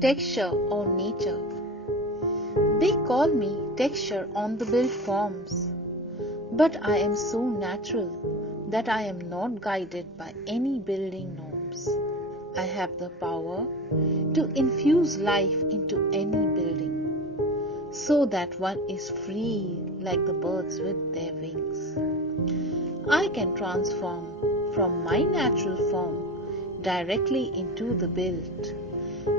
Texture or nature. They call me texture on the built forms, but I am so natural that I am not guided by any building norms. I have the power to infuse life into any building, so that one is free like the birds with their wings. I can transform from my natural form directly into the built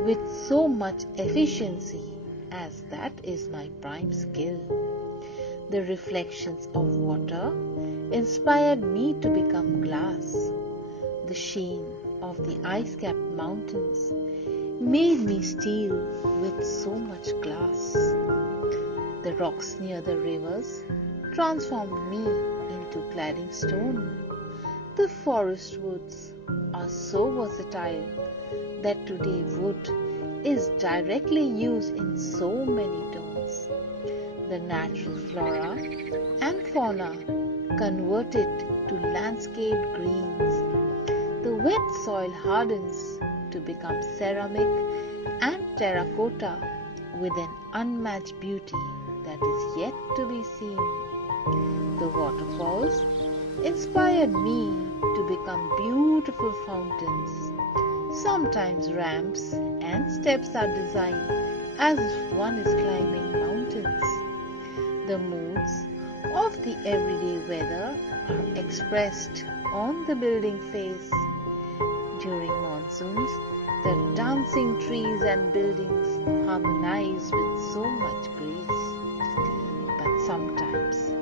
with so much efficiency, as that is my prime skill. The reflections of water inspired me to become glass. The sheen of the ice-capped mountains made me steel with so much glass. The rocks near the rivers transformed me into cladding stone. The forest woods are so versatile that today wood is directly used in so many tones. The natural flora and fauna converted to landscape greens. The wet soil hardens to become ceramic and terracotta with an unmatched beauty that is yet to be seen. The waterfalls inspired me to become beautiful fountains. Sometimes ramps and steps are designed as if one is climbing mountains. The moods of the everyday weather are expressed on the building face. During monsoons, the dancing trees and buildings harmonize with so much grace. But sometimes,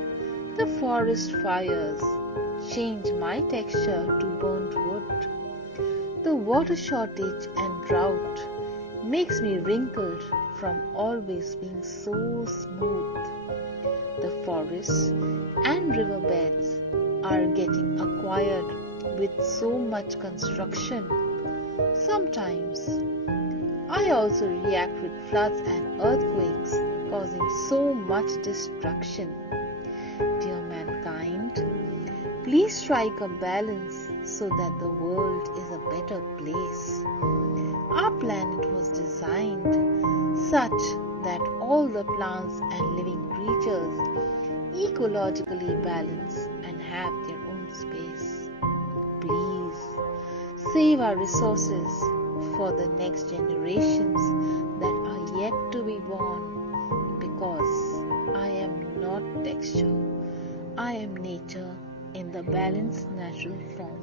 the forest fires change my texture to burnt wood. The water shortage and drought makes me wrinkled from always being so smooth. The forests and riverbeds are getting acquired with so much construction. Sometimes I also react with floods and earthquakes, causing so much destruction. Dear mankind, please strike a balance so that the world is a better place. Our planet was designed such that all the plants and living creatures ecologically balance and have their own space. Please save our resources for the next generations that are yet to be born, because I am not texture, I am nature in the balanced natural form.